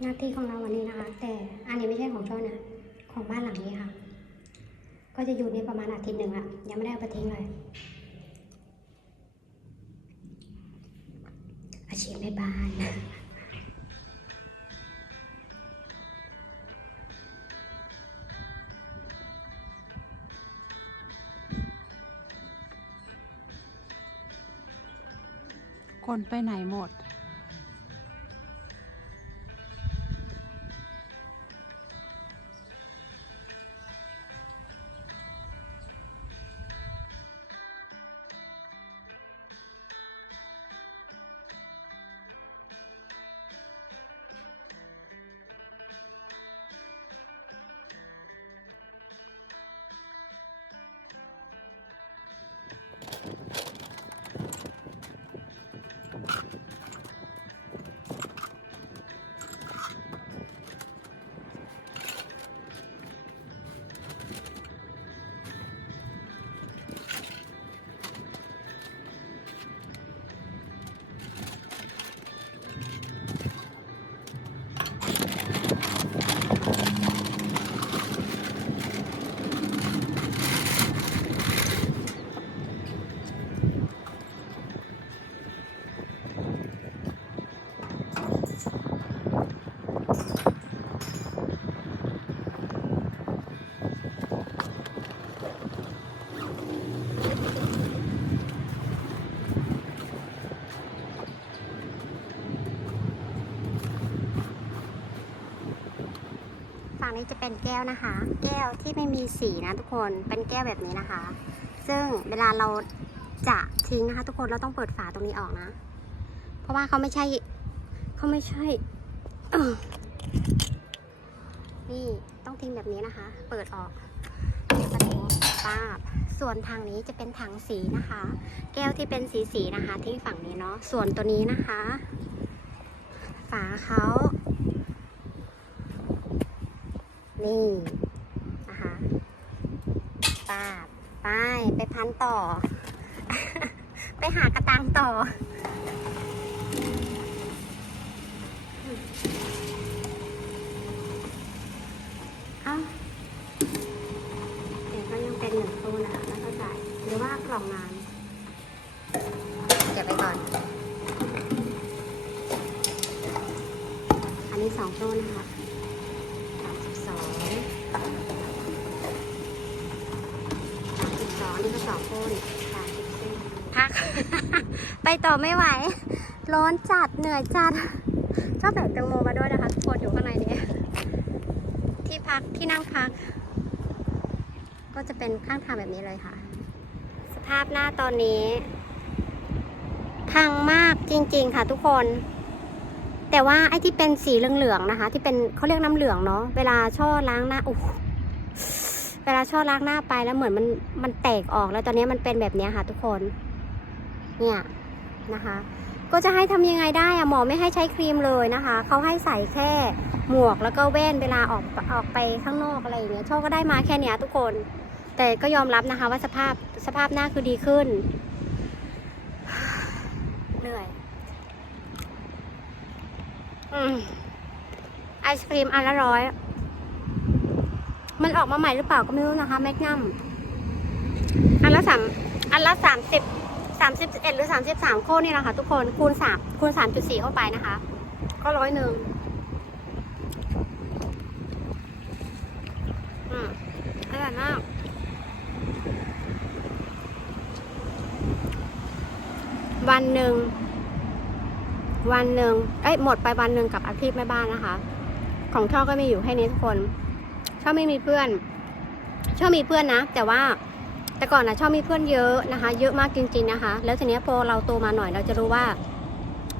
หน้าที่ของเราวันนี้นะคะ แต่อันนี้ไม่ใช่ของช่อนะของบ้านหลังนี้ค่ะ ก็จะอยู่ในประมาณอาทิตย์หนึ่งละยังไม่ได้เอาไปทิ้งเลยอาชีพแม่บ้านคนไปไหนหมด นี้จะเป็นแก้วนะคะ แก้วที่ไม่มีสีนะทุกคนเป็นแก้วแบบนี้นะคะ ซึ่งเวลาเราจะทิ้งนะคะ ทุกคนเราต้องเปิดฝาตรงนี้ออกนะ เพราะว่าเขาไม่ใช่เขาไม่ใช่นี่ต้องทิ้งแบบนี้นะคะ เปิดออกเประตูป้าบส่วนทางนี้จะเป็นถังสีนะคะ แก้วที่เป็นสีสีๆนะคะ ที่ฝั่งนี้เนาะส่วนตัวนี้นะคะ ฝาเขา นี่นะคะปาบไปไปพันต่อ ไปหากระตังต่อ เอ้าเดี๋ยวก็ยังเป็นหนึ่งตู้นะคะแล้วก็จ่ายหรือว่ากล่องงานเก็บไปก่อน อันนี้สองตู้นะคะ สามสิบสองสามสิบ สองนี่ก็สองคนสามสิบสี่พัก ไปต่อไม่ไหว ร้อนจัดเหนื่อยจัด ชอบแบกแตงโมมาด้วยนะคะทุกคนอยู่ข้างในนี้ ที่พักที่นั่งพัก ก็จะเป็นข้างทางแบบนี้เลยค่ะ สภาพหน้าตอนนี้ พังมากจริง ๆ ค่ะทุกคน แต่ว่าไอ้ที่เป็นสีเหลืองๆนะคะ ที่เป็นเขาเรียกน้ำเหลืองเนาะเวลาช่อล้างหน้าโอ้ เวลาช่อล้างหน้าไปแล้วเหมือนมันมันแตกออกแล้วตอนนี้มันเป็นแบบนี้ค่ะ ทุกคน เนี่ยนะคะ ก็จะให้ทำยังไงได้อะหมอไม่ให้ใช้ครีมเลยนะคะเขาให้ใส่แค่หมวกแล้วก็แว่นเวลาออกออกไปข้างนอกอะไรอย่างเงี้ยช่อก็ได้มาแค่เนี้ยทุกคน แต่ก็ยอมรับนะคะ ว่าสภาพสภาพหน้าคือดีขึ้นเหนื่อยอืมไอศครีมอันละร้อย มันออกมาใหม่หรือเปล่าก็ไม่รู้นะคะแมกนัมอันละสามอันละสามสิบสามสิบเอ็ดหรือสามสิบสามโคนี่แหละค่ะทุกคนคูณสามคูณสามจุดสี่เข้าไปนะคะ ก็ร้อยหนึ่งอืมอร่อยมากวันหนึ่งวันหนึ่งเอ้ยหมดไปวันหนึ่งกับอาชีพแม่บ้านนะคะ ของช่อก็มีอยู่แค่นี้ทุกคน ช่อไม่มีเพื่อนช่อมีเพื่อนนะ แต่ว่าแต่ก่อนนะช่อมีเพื่อนเยอะนะคะ เยอะมากจริง ๆนะคะ แล้วทีนี้พอเราโตมาหน่อยเราจะรู้ว่า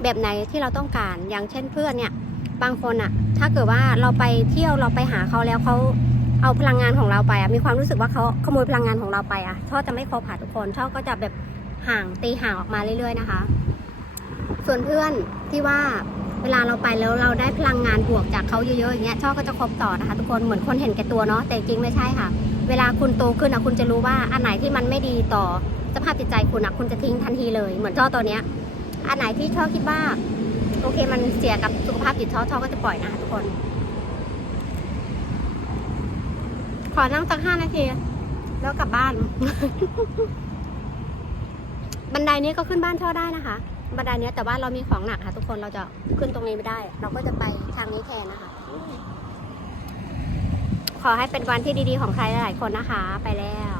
แบบไหนที่เราต้องการ อย่างเช่นเพื่อนเนี่ย บางคนอะถ้าเกิดว่าเราไปเที่ยวเราไปหาเขาแล้วเขาเอาพลังงานของเราไปอะมีความรู้สึกว่าเขาขโมยพลังงานของเราไปอะช่อจะไม่คบค่ะทุกคนช่อก็จะแบบห่างตีห่างออกมาเรื่อย ๆ นะคะ ส่วนเพื่อนที่ว่า เวลาเราไปแล้วเราได้พลังงานบวกจากเขาเยอะๆอย่างเงี้ยช่อก็จะคบต่อนะคะทุกคนเหมือนคนเห็นแก่ตัวเนาะแต่จริงไม่ใช่ค่ะ เวลาคุณโตขึ้นอะคุณจะรู้ว่าอันไหนที่มันไม่ดีต่อสภาพจิตใจคุณอะคุณจะทิ้งทันทีเลย เหมือนช่อตัวเนี้ยอันไหนที่ช่อคิดว่าโอเคมันเสียกับสุขภาพจิตท่อท่อก็จะปล่อยนะคะทุกคน ขอนั่งสักห้านาที แล้วกลับบ้าน บันไดนี้ก็ขึ้นบ้านท่อได้นะคะ บันไดเนี้ยแต่ว่าเรามีของหนักค่ะ ทุกคนเราจะขึ้นตรงนี้ไม่ได้ เราก็จะไปทางนี้แทนนะคะ ขอให้เป็นวันที่ดีๆของใครหลายๆคนนะคะ ไปแล้ว